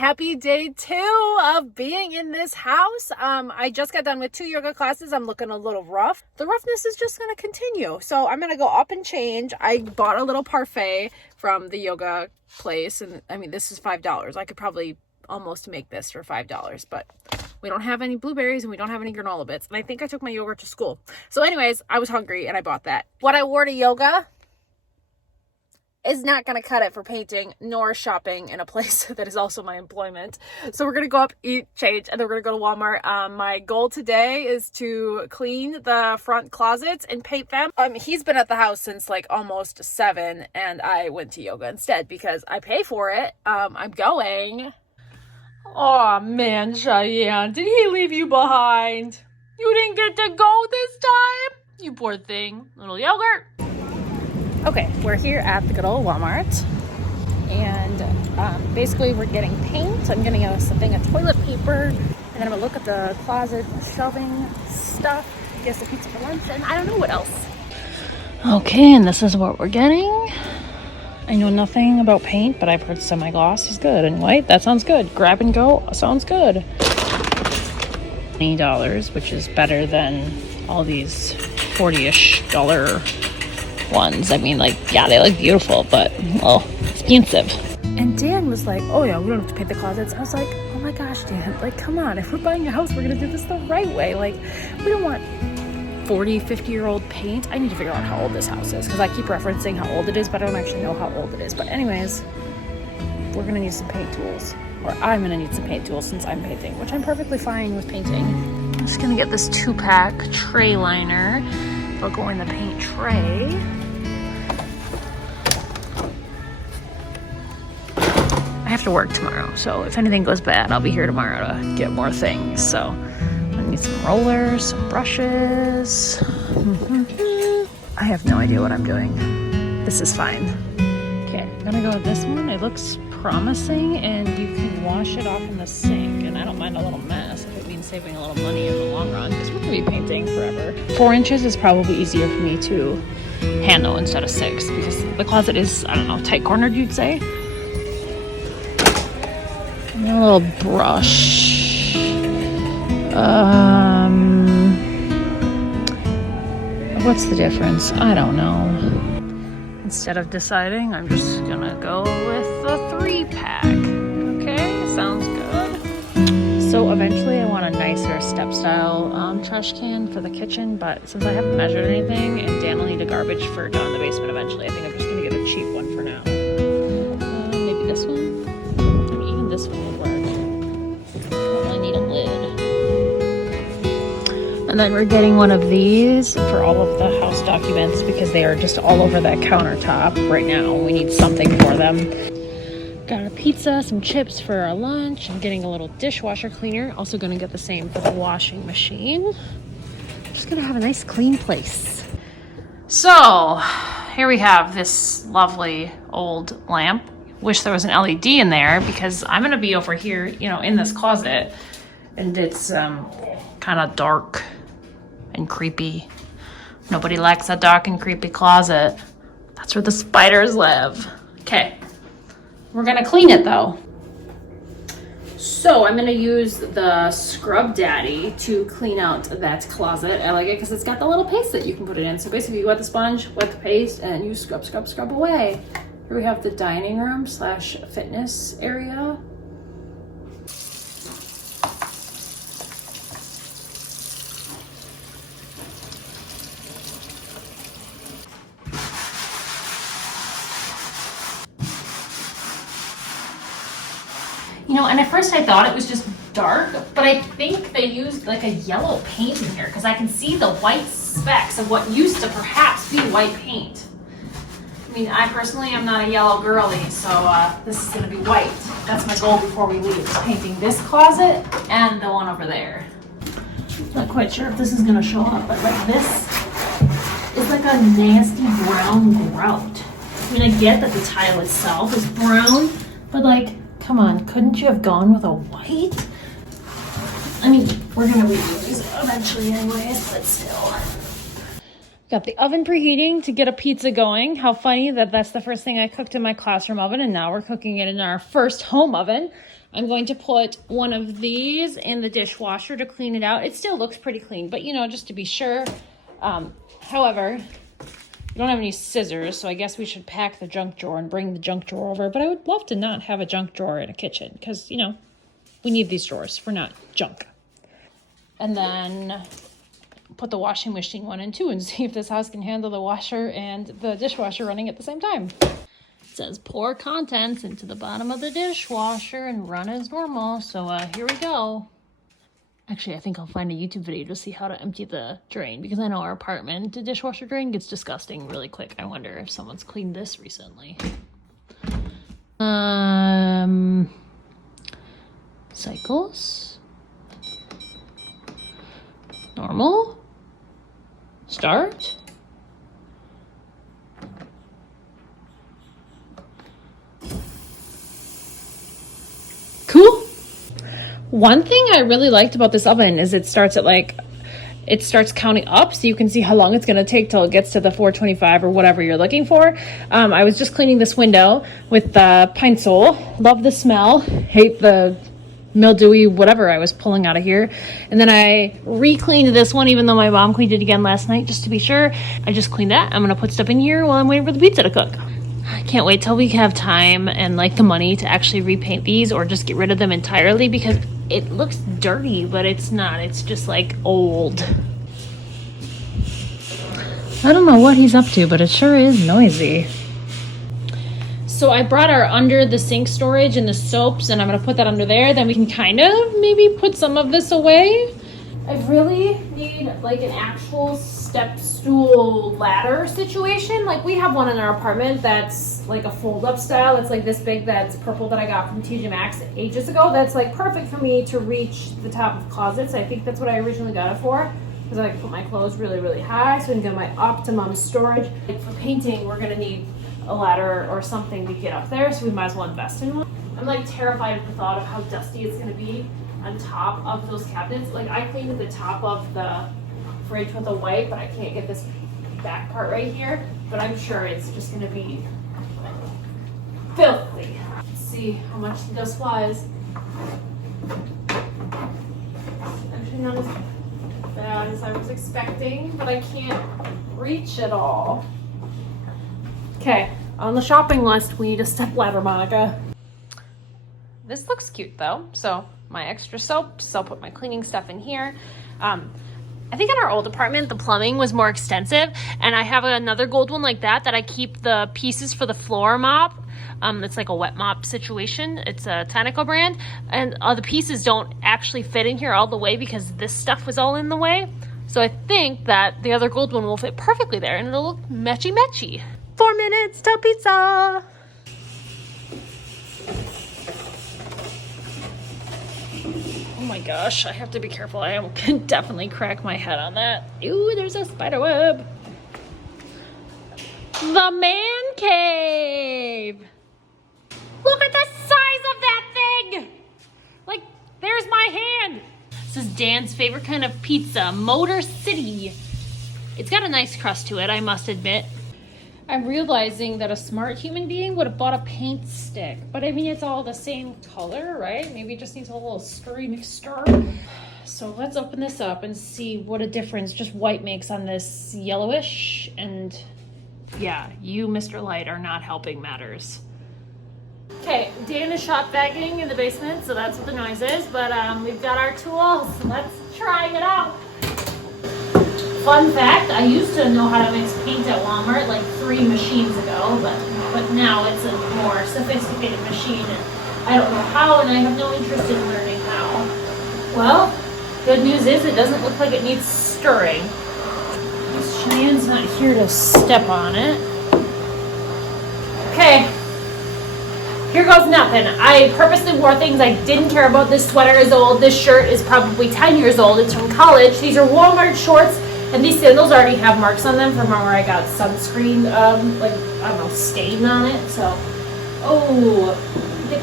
happy day 2 of being in this house. I just got done with 2 yoga classes. I'm looking a little rough. The roughness is just going to continue. So I'm going to go up and change. I bought a little parfait from the yoga place. And I mean, this is $5. I could probably almost make this for $5, but we don't have any blueberries and we don't have any granola bits. And I think I took my yogurt to school. So anyways, I was hungry and I bought that. What I wore to yoga is not going to cut it for painting nor shopping in a place that is also my employment. So we're going to go up, eat, change, and then we're going to go to Walmart. My goal today is to clean the front closets and paint them. He's been at the house since like almost 7 and I went to yoga instead because I pay for it. I'm going. Oh man, Cheyenne, did he leave you behind? You didn't get to go this time? You poor thing. Little yogurt. Okay, we're here at the good old Walmart, and basically we're getting paint. I'm getting us a thing of toilet paper, and then I'm gonna look at the closet shelving stuff, get some pizza for lunch, and I don't know what else. Okay, and this is what we're getting. I know nothing about paint, but I've heard semi-gloss is good, and white, that sounds good. Grab and go sounds good. $20, which is better than all these $40-ish ones. I mean, like, yeah, they look beautiful, but, well, expensive. And Dan was like, oh yeah, we don't have to paint the closets. I was like, oh my gosh, Dan, like, come on. If we're buying a house, we're gonna do this the right way. Like, we don't want 40, 50-year-old paint. I need to figure out how old this house is, because I keep referencing how old it is, but I don't actually know how old it is. But anyways, we're gonna need some paint tools, or I'm gonna need some paint tools since I'm painting, which I'm perfectly fine with painting. I'm just gonna get this 2-pack tray liner. It'll go in the paint tray. I have to work tomorrow, so if anything goes bad, I'll be here tomorrow to get more things. So I need some rollers, some brushes. I have no idea what I'm doing. This is fine. Okay, I'm gonna go with this one. It looks promising, and you can wash it off in the sink, and I don't mind a little mess if it means saving a little money in the long run, because we're gonna be painting forever. 4 inches is probably easier for me to handle instead of 6, because the closet is, I don't know, tight cornered, you'd say. And a little brush. What's the difference? I don't know. Instead of deciding, I'm just gonna go with the 3-pack. Okay, sounds good. So eventually I want a nicer step-style trash can for the kitchen, but since I haven't measured anything, and Dan will need a garbage for down in the basement eventually, I think I'm just gonna get a cheap one for now. Maybe this one? I mean, even this one would work. I need a lid. And then we're getting one of these for all of the house documents because they are just all over that countertop right now. We need something for them. Got a pizza, some chips for our lunch. I'm getting a little dishwasher cleaner. Also gonna get the same for the washing machine. Just gonna have a nice clean place. So here we have this lovely old lamp. Wish there was an LED in there because I'm gonna be over here, you know, in this closet, and it's kind of dark and creepy. Nobody likes a dark and creepy closet. That's where the spiders live. Okay, we're gonna clean it though. So I'm gonna use the Scrub Daddy to clean out that closet. I like it because it's got the little paste that you can put it in. So basically you wet the sponge, wet the paste, and you scrub, scrub, scrub away. Here we have the dining room / fitness area. You know, and at first I thought it was just dark, but I think they used like a yellow paint in here because I can see the white specks of what used to perhaps be white paint. I mean, I personally am not a yellow girly, so this is gonna be white. That's my goal before we leave, is painting this closet and the one over there. Not quite sure if this is gonna show up, but like this is like a nasty brown grout. I mean, I get that the tile itself is brown, but like, come on, couldn't you have gone with a white? I mean, we're gonna redo these eventually anyways, but still. Got the oven preheating to get a pizza going. How funny that that's the first thing I cooked in my classroom oven, and now we're cooking it in our first home oven. I'm going to put one of these in the dishwasher to clean it out. It still looks pretty clean, but you know, just to be sure. However, we don't have any scissors, so I guess we should pack the junk drawer and bring the junk drawer over. But I would love to not have a junk drawer in a kitchen because, you know, we need these drawers. We're not junk. And then put the washing machine one in too and see if this house can handle the washer and the dishwasher running at the same time. It says pour contents into the bottom of the dishwasher and run as normal. So here we go. Actually, I think I'll find a YouTube video to see how to empty the drain because I know our apartment dishwasher drain gets disgusting really quick. I wonder if someone's cleaned this recently. Cycles. Normal. Start. Cool. One thing I really liked about this oven is it starts counting up so you can see how long it's going to take till it gets to the 425 or whatever you're looking for. I was just cleaning this window with the pine sol. Love the smell. Hate the mildewy whatever I was pulling out of here. And then I re-cleaned this one even though my mom cleaned it again last night just to be sure. I just cleaned that. I'm going to put stuff in here while I'm waiting for the pizza to cook. I can't wait till we have time and like the money to actually repaint these or just get rid of them entirely because it looks dirty, but it's not. It's just like old. I don't know what he's up to, but it sure is noisy. So I brought our under the sink storage and the soaps, and I'm going to put that under there. Then we can kind of maybe put some of this away. I really need like an actual step stool ladder situation. Like we have one in our apartment that's like a fold up style. It's like this big, that's purple, that I got from TJ Maxx ages ago. That's like perfect for me to reach the top of closets. I think that's what I originally got it for because I can put my clothes really, really high so I can get my optimum storage. Like for painting, we're going to need a ladder or something to get up there, so we might as well invest in one. I'm like terrified at the thought of how dusty it's going to be on top of those cabinets. Like I cleaned the top of the fridge with a wipe, but I can't get this back part right here, but I'm sure it's just going to be filthy. Let's see how much the dust flies. Actually not as bad as I was expecting, but I can't reach it all. Okay, on the shopping list, we need a step ladder, Monica. This looks cute though. So my extra soaps, I'll put my cleaning stuff in here. I think in our old apartment, the plumbing was more extensive, and I have another gold one like that I keep the pieces for the floor mop. It's like a wet mop situation. It's a Tanico brand, and the pieces don't actually fit in here all the way because this stuff was all in the way. So I think that the other gold one will fit perfectly there, and it'll look matchy-matchy. 4 minutes till pizza. Oh my gosh, I have to be careful. I can definitely crack my head on that. Ooh, there's a spider web. The man cave. Look at the size of that thing. Like, there's my hand. This is Dan's favorite kind of pizza, Motor City. It's got a nice crust to it, I must admit. I'm realizing that a smart human being would have bought a paint stick. But I mean, it's all the same color, right? Maybe it just needs a little stir. So let's open this up and see what a difference just white makes on this yellowish. And yeah, you, Mr. Light, are not helping matters. Okay, Dan is shop vacuuming in the basement, so that's what the noise is. But we've got our tools. Let's try it out. Fun fact, I used to know how to mix paint at Walmart like 3 machines ago, but now it's a more sophisticated machine, and I don't know how, and I have no interest in learning how. Well, good news is it doesn't look like it needs stirring. Cheyenne's not here to step on it. Okay, here goes nothing. I purposely wore things I didn't care about. This sweater is old. This shirt is probably 10 years old. It's from college. These are Walmart shorts. And these sandals already have marks on them from where I got sunscreen, like, I don't know, stain on it. So, oh, you're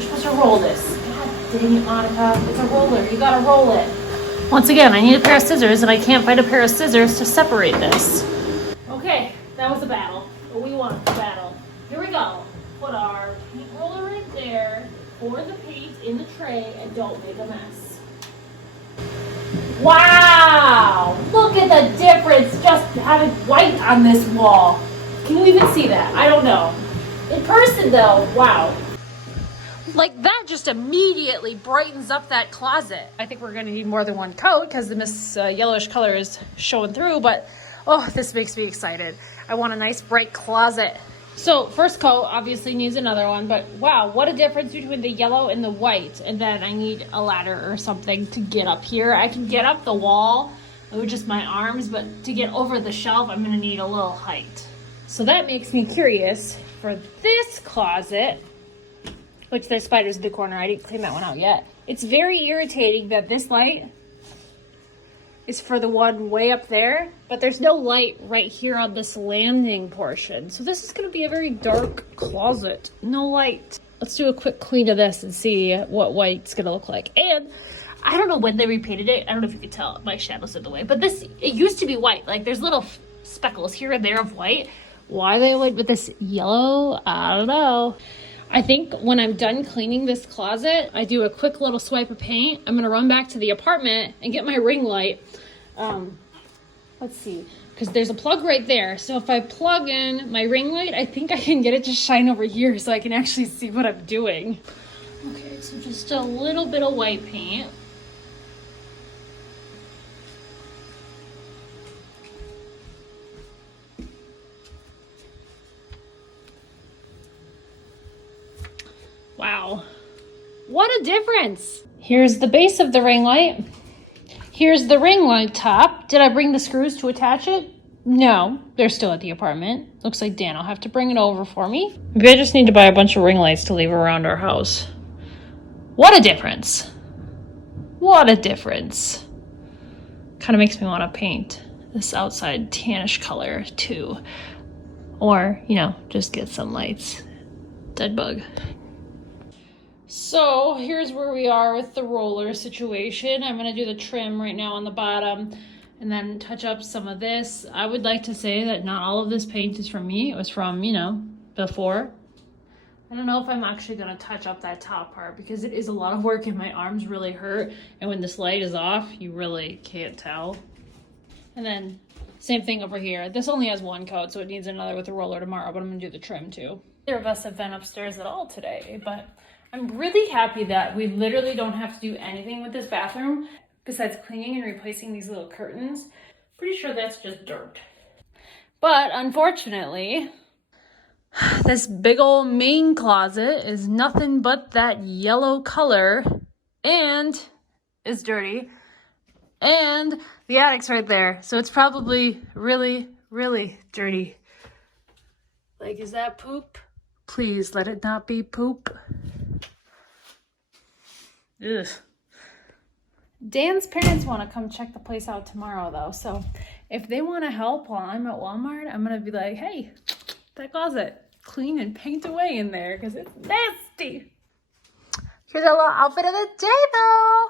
supposed to roll this. God dang it, Monica. It's a roller. You gotta roll it. Once again, I need a pair of scissors and I can't find a pair of scissors to separate this. Okay, that was a battle, but we won the battle. Here we go. Put our paint roller right there, pour the paint in the tray, and don't make a mess. Wow! Look at the difference just having white on this wall. Can you even see that? I don't know. In person though, wow. Like that just immediately brightens up that closet. I think we're gonna need more than one coat because this yellowish color is showing through, but oh, this makes me excited. I want a nice bright closet. So first coat obviously needs another one, but wow, what a difference between the yellow and the white. And then I need a ladder or something to get up here. I can get up the wall with just my arms, but to get over the shelf, I'm gonna need a little height. So that makes me curious for this closet, which there's spiders in the corner. I didn't clean that one out yet. It's very irritating that this light is for the one way up there, but there's no light right here on this landing portion. So this is gonna be a very dark closet, no light. Let's do a quick clean of this and see what white's gonna look like. And I don't know when they repainted it. I don't know if you can tell, my shadow's in the way, but this, it used to be white. Like there's little speckles here and there of white. Why they went with this yellow, I don't know. I think when I'm done cleaning this closet, I do a quick little swipe of paint. I'm gonna run back to the apartment and get my ring light. Let's see, because there's a plug right there. So if I plug in my ring light, I think I can get it to shine over here so I can actually see what I'm doing. Okay, so just a little bit of white paint. Wow, what a difference. Here's the base of the ring light. Here's the ring light top. Did I bring the screws to attach it? No, they're still at the apartment. Looks like Dan will have to bring it over for me. Maybe I just need to buy a bunch of ring lights to leave around our house. What a difference. What a difference. Kind of makes me want to paint this outside tannish color too. Or, you know, just get some lights. Dead bug. So here's where we are with the roller situation. I'm gonna do the trim right now on the bottom and then touch up some of this. I would like to say that not all of this paint is from me. It was from, you know, before. I don't know if I'm actually gonna touch up that top part because it is a lot of work and my arms really hurt. And when this light is off, you really can't tell. And then same thing over here. This only has one coat, so it needs another with the roller tomorrow, but I'm gonna do the trim too. Neither of us have been upstairs at all today, but I'm really happy that we literally don't have to do anything with this bathroom besides cleaning and replacing these little curtains. Pretty sure that's just dirt. But unfortunately, this big old main closet is nothing but that yellow color and is dirty. And the attic's right there. So it's probably really, really dirty. Like, is that poop? Please let it not be poop. Ugh. Dan's parents want to come check the place out tomorrow though, so if they want to help while I'm at Walmart, I'm gonna be like, hey, that closet, clean and paint away in there because it's nasty. Here's our little outfit of the day though.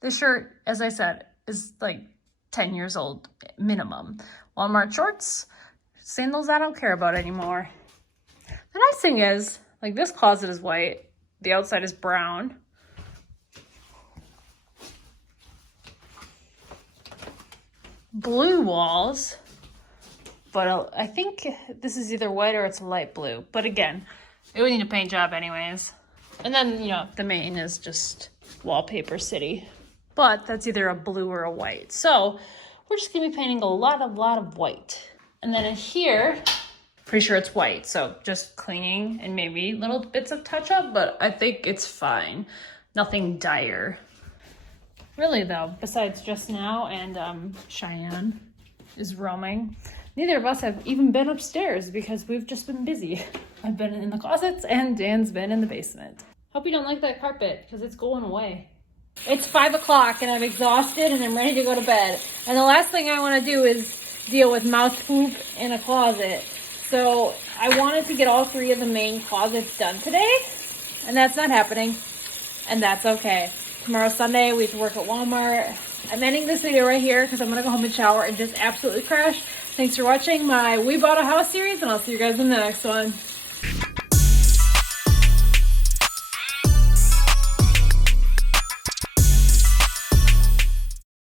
This shirt, as I said, is like 10 years old minimum. Walmart shorts, sandals I don't care about anymore. The nice thing is, like, this closet is white, the outside is brown. Blue walls, but I think this is either white or it's light blue. But again, it would need a paint job anyways. And then, you know, the main is just wallpaper city. But that's either a blue or a white. So we're just gonna be painting a lot of white. And then in here, pretty sure it's white. So just cleaning and maybe little bits of touch up, but I think it's fine. Nothing dire. Really though, besides just now and Cheyenne is roaming, neither of us have even been upstairs because we've just been busy. I've been in the closets and Dan's been in the basement. Hope you don't like that carpet because it's going away. It's 5 o'clock and I'm exhausted and I'm ready to go to bed. And the last thing I want to do is deal with mouse poop in a closet. So I wanted to get all 3 of the main closets done today, and that's not happening, and that's okay. Tomorrow's Sunday, we have to work at Walmart. I'm ending this video right here because I'm going to go home and shower and just absolutely crash. Thanks for watching my We Bought a House series, and I'll see you guys in the next one.